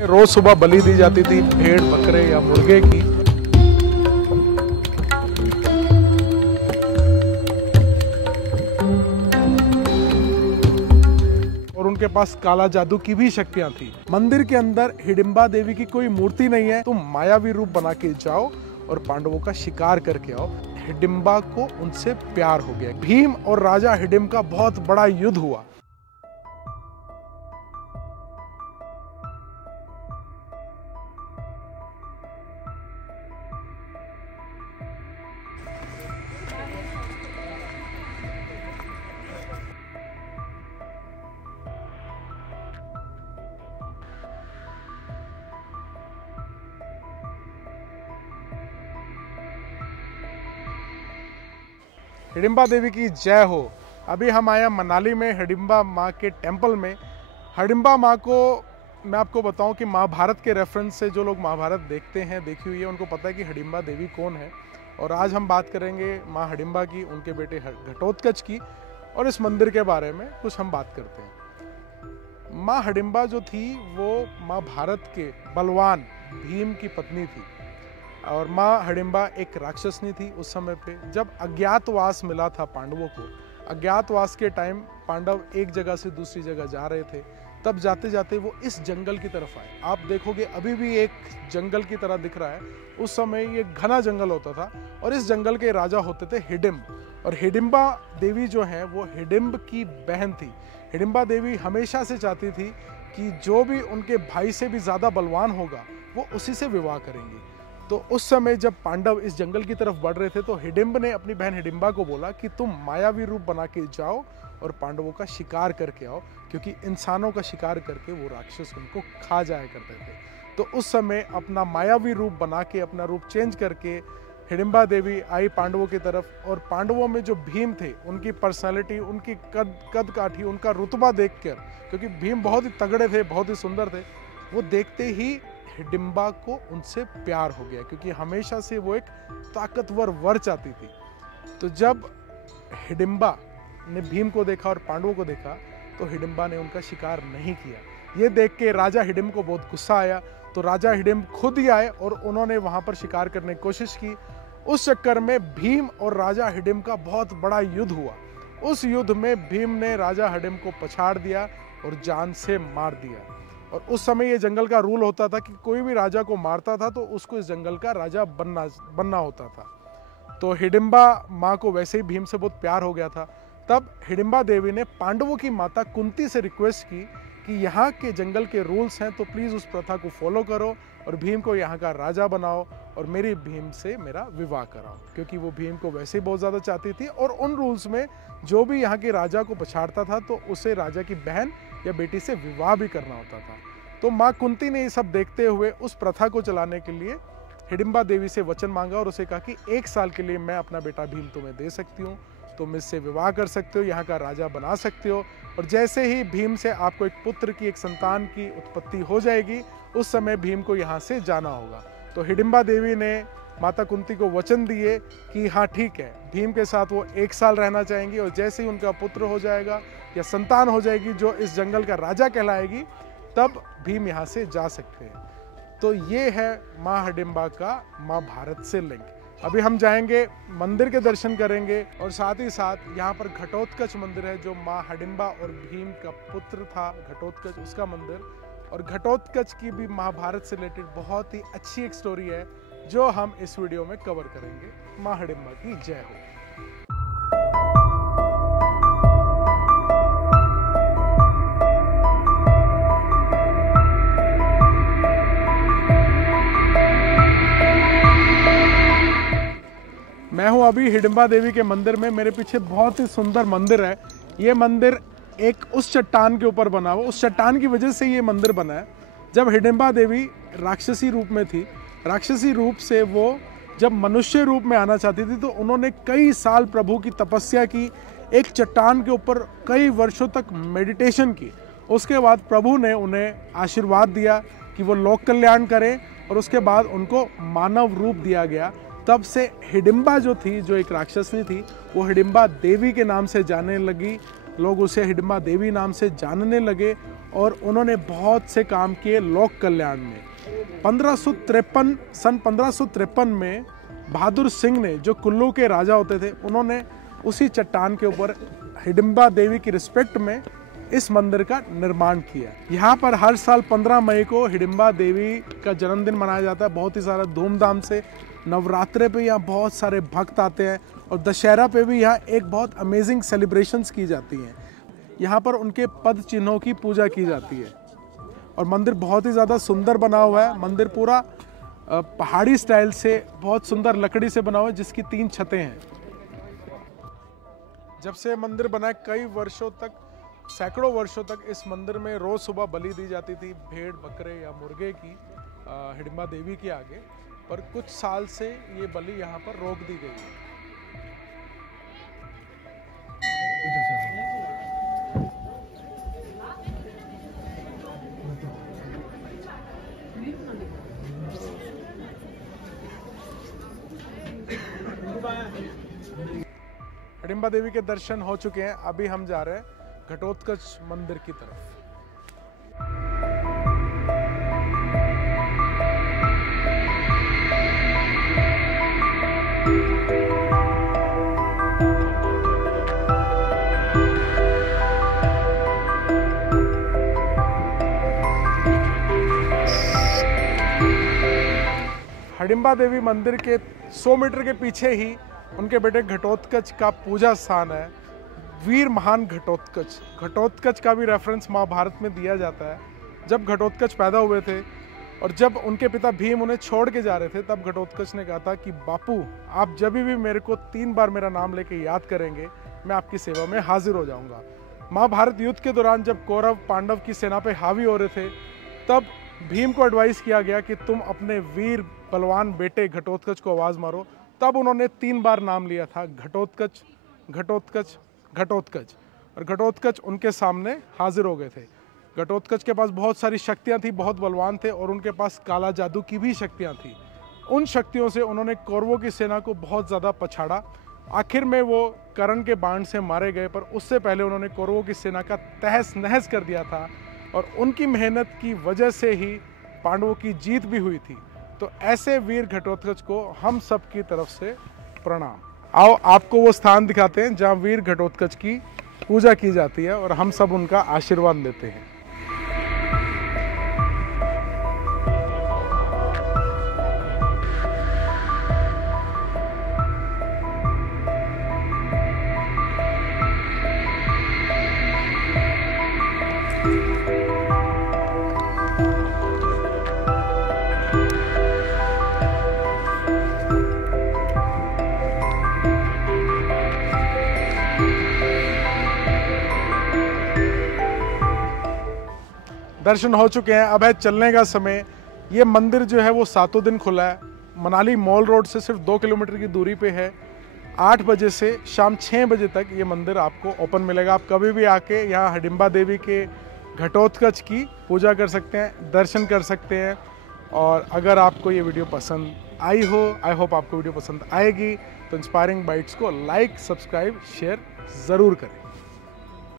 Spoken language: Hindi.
रोज सुबह बलि दी जाती थी भेड़, बकरे या मुर्गे की। और उनके पास काला जादू की भी शक्तियां थी। मंदिर के अंदर हिडिंबा देवी की कोई मूर्ति नहीं है। तुम मायावी रूप बना के जाओ और पांडवों का शिकार करके आओ। हिडिंबा को उनसे प्यार हो गया। भीम और राजा हिडिंब का बहुत बड़ा युद्ध हुआ। हिडिंबा देवी की जय हो। अभी हम आए मनाली में हिडिंबा माँ के टेंपल में। हिडिंबा माँ को मैं आपको बताऊं कि महाभारत के रेफरेंस से जो लोग महाभारत देखते हैं, देखी हुई है, उनको पता है कि हिडिंबा देवी कौन है। और आज हम बात करेंगे माँ हिडिंबा की, उनके बेटे घटोत्कच की, और इस मंदिर के बारे में कुछ हम बात करते हैं। माँ हिडिंबा जो थी वो महाभारत के बलवान भीम की पत्नी थी। और माँ हिडिंबा एक राक्षसनी थी उस समय पे। जब अज्ञातवास मिला था पांडवों को, अज्ञातवास के टाइम पांडव एक जगह से दूसरी जगह जा रहे थे, तब जाते जाते वो इस जंगल की तरफ आए। आप देखोगे अभी भी एक जंगल की तरह दिख रहा है। उस समय ये घना जंगल होता था और इस जंगल के राजा होते थे हिडिंब। और हिडिंबा देवी जो है वो हिडिंब की बहन थी। हिडिंबा देवी हमेशा से चाहती थी कि जो भी उनके भाई से भी ज़्यादा बलवान होगा वो उसी से विवाह करेंगी। तो उस समय जब पांडव इस जंगल की तरफ बढ़ रहे थे तो हिडिंब ने अपनी बहन हिडिंबा को बोला कि तुम मायावी रूप बना के जाओ और पांडवों का शिकार करके आओ, क्योंकि इंसानों का शिकार करके वो राक्षस उनको खा जाया करते थे। तो उस समय अपना मायावी रूप बना के, अपना रूप चेंज करके हिडिंबा देवी आई पांडवों की तरफ। और पांडवों में जो भीम थे, उनकी पर्सनैलिटी, उनकी कद काठी, उनका रुतबा देखकर, क्योंकि भीम बहुत ही तगड़े थे, बहुत ही सुंदर थे, वो देखते ही हिडिंबा को उनसे प्यार हो गया, क्योंकि हमेशा से वो एक ताकतवर वर चाहती थी। तो जब हिडिंबा ने भीम को देखा और पांडवों को देखा तो हिडिंबा ने उनका शिकार नहीं किया। ये देख के राजा हिडिंब को बहुत गुस्सा आया। तो राजा हिडिंब खुद ही आए और उन्होंने वहां पर शिकार करने की कोशिश की। उस चक्कर में भीम और राजा हिडिंब का बहुत बड़ा युद्ध हुआ। उस युद्ध में भीम ने राजा हिडिंब को पछाड़ दिया और जान से मार दिया। और उस समय ये जंगल का रूल होता था कि कोई भी राजा को मारता था तो उसको इस जंगल का राजा बनना होता था। तो हिडिंबा माँ को वैसे ही भीम से बहुत प्यार हो गया था। तब हिडिंबा देवी ने पांडवों की माता कुंती से रिक्वेस्ट की कि यहाँ के जंगल के रूल्स हैं तो प्लीज़ उस प्रथा को फॉलो करो और भीम को यहाँ का राजा बनाओ और मेरी भीम से मेरा विवाह कराओ, क्योंकि वो भीम को वैसे ही बहुत ज़्यादा चाहती थी। और उन रूल्स में जो भी यहाँ के राजा को पछाड़ता था तो उसे राजा की बहन या बेटी से विवाह भी करना होता था। तो माँ कुंती ने ये सब देखते हुए उस प्रथा को चलाने के लिए हिडिंबा देवी से वचन मांगा और उसे कहा कि 1 साल के लिए मैं अपना बेटा भीम तुम्हें दे सकती हूँ, तुम इससे विवाह कर सकते हो, यहाँ का राजा बना सकते हो। और जैसे ही भीम से आपको एक पुत्र की, एक संतान की उत्पत्ति हो जाएगी, उस समय भीम को यहाँ से जाना होगा। तो हिडिंबा देवी ने माता कुंती को वचन दिए कि हाँ ठीक है, भीम के साथ वो 1 साल रहना चाहेंगी और जैसे ही उनका पुत्र हो जाएगा या संतान हो जाएगी जो इस जंगल का राजा कहलाएगी, तब भीम यहाँ से जा सकते हैं। तो ये है माँ हिडिंबा का महाभारत से लिंक। अभी हम जाएंगे, मंदिर के दर्शन करेंगे और साथ ही साथ यहाँ पर घटोत्कच मंदिर है जो माँ हिडिंबा और भीम का पुत्र था घटोत्कच, उसका मंदिर। और घटोत्कच की भी महाभारत से रिलेटेड बहुत ही अच्छी एक स्टोरी है जो हम इस वीडियो में कवर करेंगे। माँ हिडिंबा की जय हो। मैं हूं अभी हिडिंबा देवी के मंदिर में। मेरे पीछे बहुत ही सुंदर मंदिर है। ये मंदिर एक उस चट्टान के ऊपर बना हुआ, उस चट्टान की वजह से ये मंदिर बना है। जब हिडिंबा देवी राक्षसी रूप में थी, राक्षसी रूप से वो जब मनुष्य रूप में आना चाहती थी तो उन्होंने कई साल प्रभु की तपस्या की, एक चट्टान के ऊपर कई वर्षों तक मेडिटेशन की। उसके बाद प्रभु ने उन्हें आशीर्वाद दिया कि वो लोक कल्याण करें और उसके बाद उनको मानव रूप दिया गया। तब से हिडिंबा जो थी, जो एक राक्षसनी थी, वो हिडिंबा देवी के नाम से जानने लगी। लोग उसे हिडिंबा देवी नाम से जानने लगे और उन्होंने बहुत से काम किए लोक कल्याण में। सन 1553 में बहादुर सिंह ने, जो कुल्लू के राजा होते थे, उन्होंने उसी चट्टान के ऊपर हिडिंबा देवी की रिस्पेक्ट में इस मंदिर का निर्माण किया। यहाँ पर हर साल 15 मई को हिडिंबा देवी का जन्मदिन मनाया जाता है, बहुत ही सारा धूमधाम से। नवरात्रे पे यहाँ बहुत सारे भक्त आते हैं और दशहरा पे भी यहाँ एक बहुत अमेजिंग सेलिब्रेशंस की जाती हैं। यहाँ पर उनके पद चिन्हों की पूजा की जाती है और मंदिर बहुत ही ज़्यादा सुंदर बना हुआ है। मंदिर पूरा पहाड़ी स्टाइल से बहुत सुंदर लकड़ी से बना हुआ है, जिसकी 3 छतें हैं। जब से मंदिर बना है, कई वर्षों तक, सैकड़ों वर्षों तक इस मंदिर में रोज़ सुबह बलि दी जाती थी, भेड़, बकरे या मुर्गे की, हिडिंबा देवी के आगे। पर कुछ साल से ये बलि यहाँ पर रोक दी गई है। हिडिंबा देवी के दर्शन हो चुके हैं, अभी हम जा रहे हैं घटोत्कच मंदिर की तरफ। हिडिंबा देवी मंदिर के 100 मीटर के पीछे ही उनके बेटे घटोत्कच का पूजा स्थान है, वीर महान घटोत्कच। घटोत्कच का भी रेफरेंस महाभारत में दिया जाता है। जब घटोत्कच पैदा हुए थे और जब उनके पिता भीम उन्हें छोड़ के जा रहे थे, तब घटोत्कच ने कहा था कि बापू, आप जब भी मेरे को 3 बार मेरा नाम लेके याद करेंगे, मैं आपकी सेवा में हाजिर हो जाऊंगा। महाभारत युद्ध के दौरान जब कौरव पांडव की सेना पे हावी हो रहे थे, तब भीम को एडवाइस किया गया कि तुम अपने वीर बलवान बेटे घटोत्कच को आवाज़ मारो। तब उन्होंने 3 बार नाम लिया था, घटोत्कच, घटोत्कच, घटोत्कच, और घटोत्कच उनके सामने हाजिर हो गए थे। घटोत्कच के पास बहुत सारी शक्तियां थी, बहुत बलवान थे और उनके पास काला जादू की भी शक्तियां थी। उन शक्तियों से उन्होंने कौरवों की सेना को बहुत ज़्यादा पछाड़ा। आखिर में वो कर्ण के बाण से मारे गए, पर उससे पहले उन्होंने कौरवों की सेना का तहस नहस कर दिया था और उनकी मेहनत की वजह से ही पांडवों की जीत भी हुई थी। तो ऐसे वीर घटोत्कच को हम सब की तरफ से प्रणाम। आओ आपको वो स्थान दिखाते हैं जहाँ वीर घटोत्कच की पूजा की जाती है और हम सब उनका आशीर्वाद लेते हैं। दर्शन हो चुके हैं, अब है चलने का समय। ये मंदिर जो है वो 7 दिन खुला है। मनाली मॉल रोड से सिर्फ 2 किलोमीटर की दूरी पे है। 8 बजे से शाम 6 बजे तक ये मंदिर आपको ओपन मिलेगा। आप कभी भी आके यहाँ हिडिंबा देवी के घटोत्कच की पूजा कर सकते हैं, दर्शन कर सकते हैं। और अगर आपको ये वीडियो पसंद आई हो, आई होप आपको वीडियो पसंद आएगी, तो इंस्पायरिंग बाइट्स को लाइक, सब्सक्राइब, शेयर ज़रूर करें।